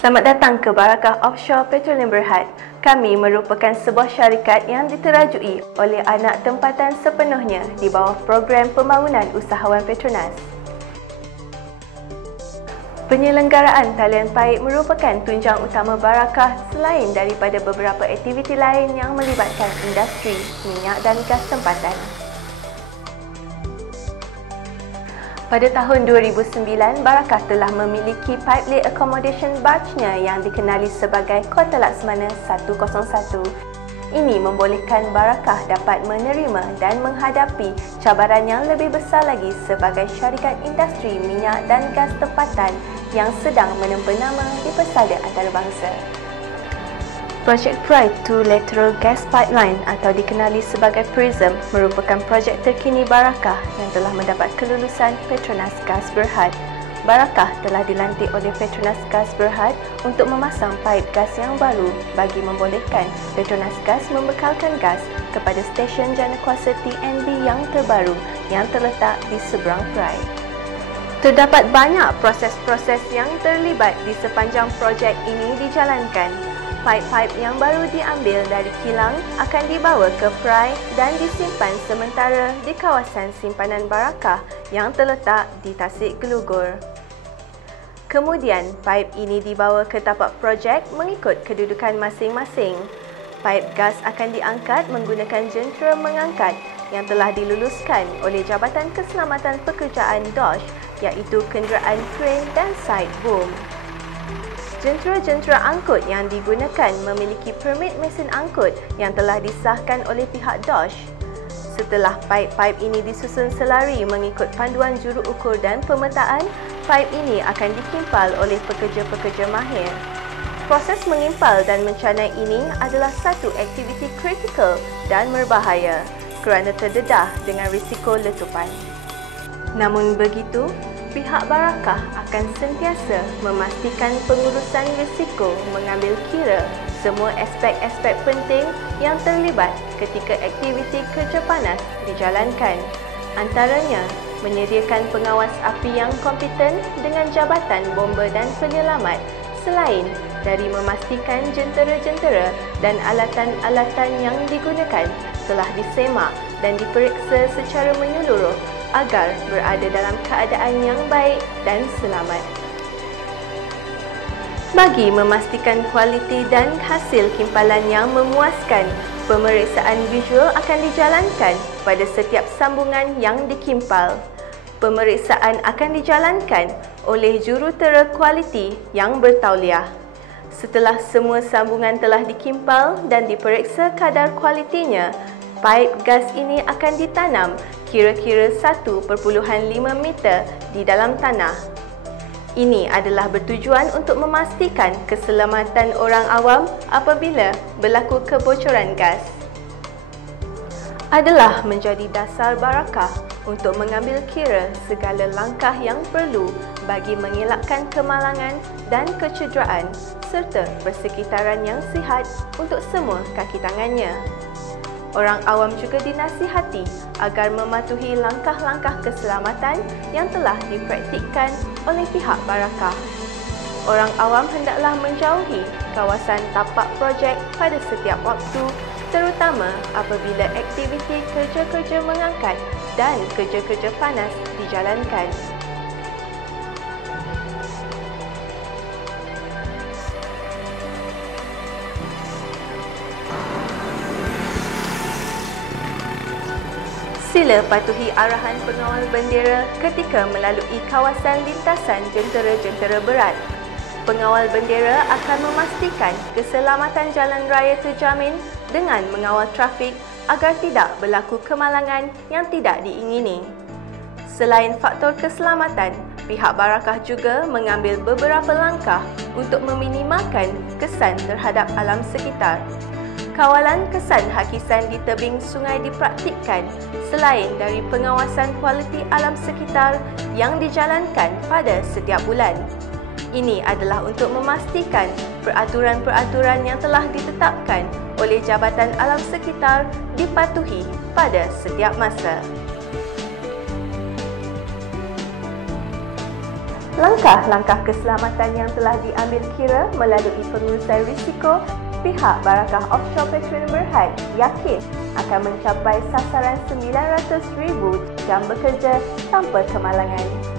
Selamat datang ke Barakah Offshore Petroleum Berhad. Kami merupakan sebuah syarikat yang diterajui oleh anak tempatan sepenuhnya di bawah program pembangunan usahawan Petronas. Penyelenggaraan talian paip merupakan tunjang utama Barakah selain daripada beberapa aktiviti lain yang melibatkan industri minyak dan gas tempatan. Pada tahun 2009, Barakah telah memiliki pipe lay accommodation barge-nya yang dikenali sebagai Kota Laksmana 101. Ini membolehkan Barakah dapat menerima dan menghadapi cabaran yang lebih besar lagi sebagai syarikat industri minyak dan gas tempatan yang sedang menempa nama di pesada antarabangsa. Projek PRI Two Lateral Gas Pipeline atau dikenali sebagai PRISM merupakan projek terkini Barakah yang telah mendapat kelulusan Petronas Gas Berhad. Barakah telah dilantik oleh Petronas Gas Berhad untuk memasang paip gas yang baru bagi membolehkan Petronas Gas membekalkan gas kepada stesen janakuasa TNB yang terbaru yang terletak di seberang PRI. Terdapat banyak proses-proses yang terlibat di sepanjang projek ini dijalankan. Paip-paip yang baru diambil dari kilang akan dibawa ke PRI dan disimpan sementara di kawasan simpanan Barakah yang terletak di Tasik Gelugur. Kemudian, paip ini dibawa ke tapak projek mengikut kedudukan masing-masing. Paip gas akan diangkat menggunakan jentera mengangkat yang telah diluluskan oleh Jabatan Keselamatan Pekerjaan DOSH iaitu kenderaan kren dan side boom. Jentera-jentera angkut yang digunakan memiliki permit mesin angkut yang telah disahkan oleh pihak DOSH. Setelah paip-paip ini disusun selari mengikut panduan juru ukur dan pemetaan, paip ini akan dikimpal oleh pekerja-pekerja mahir. Proses mengimpal dan mencanai ini adalah satu aktiviti kritikal dan berbahaya kerana terdedah dengan risiko letupan. Namun begitu, pihak Barakah akan sentiasa memastikan pengurusan risiko mengambil kira semua aspek-aspek penting yang terlibat ketika aktiviti kerja panas dijalankan. Antaranya, menyediakan pengawas api yang kompeten dengan jabatan bomba dan penyelamat selain dari memastikan jentera-jentera dan alatan-alatan yang digunakan telah disemak dan diperiksa secara menyeluruh agar berada dalam keadaan yang baik dan selamat. Bagi memastikan kualiti dan hasil kimpalan yang memuaskan, pemeriksaan visual akan dijalankan pada setiap sambungan yang dikimpal. Pemeriksaan akan dijalankan oleh jurutera kualiti yang bertauliah. Setelah semua sambungan telah dikimpal dan diperiksa kadar kualitinya, paip gas ini akan ditanam kira-kira 1.5 meter di dalam tanah. Ini adalah bertujuan untuk memastikan keselamatan orang awam apabila berlaku kebocoran gas. Adalah menjadi dasar Barakah untuk mengambil kira segala langkah yang perlu bagi mengelakkan kemalangan dan kecederaan serta persekitaran yang sihat untuk semua kaki tangannya. Orang awam juga dinasihati agar mematuhi langkah-langkah keselamatan yang telah dipraktikkan oleh pihak Barakah. Orang awam hendaklah menjauhi kawasan tapak projek pada setiap waktu, terutama apabila aktiviti kerja-kerja mengangkat dan kerja-kerja panas dijalankan. Sila patuhi arahan pengawal bendera ketika melalui kawasan lintasan jentera-jentera berat. Pengawal bendera akan memastikan keselamatan jalan raya terjamin dengan mengawal trafik agar tidak berlaku kemalangan yang tidak diingini. Selain faktor keselamatan, pihak Barakah juga mengambil beberapa langkah untuk meminimalkan kesan terhadap alam sekitar. Kawalan kesan hakisan di tebing sungai dipraktikkan selain dari pengawasan kualiti alam sekitar yang dijalankan pada setiap bulan. Ini adalah untuk memastikan peraturan-peraturan yang telah ditetapkan oleh Jabatan Alam Sekitar dipatuhi pada setiap masa. Langkah-langkah keselamatan yang telah diambil kira melalui pengurusan risiko, pihak Barakah Offshore Petroleum Berhad yakin akan mencapai sasaran 900,000 jam bekerja tanpa kemalangan.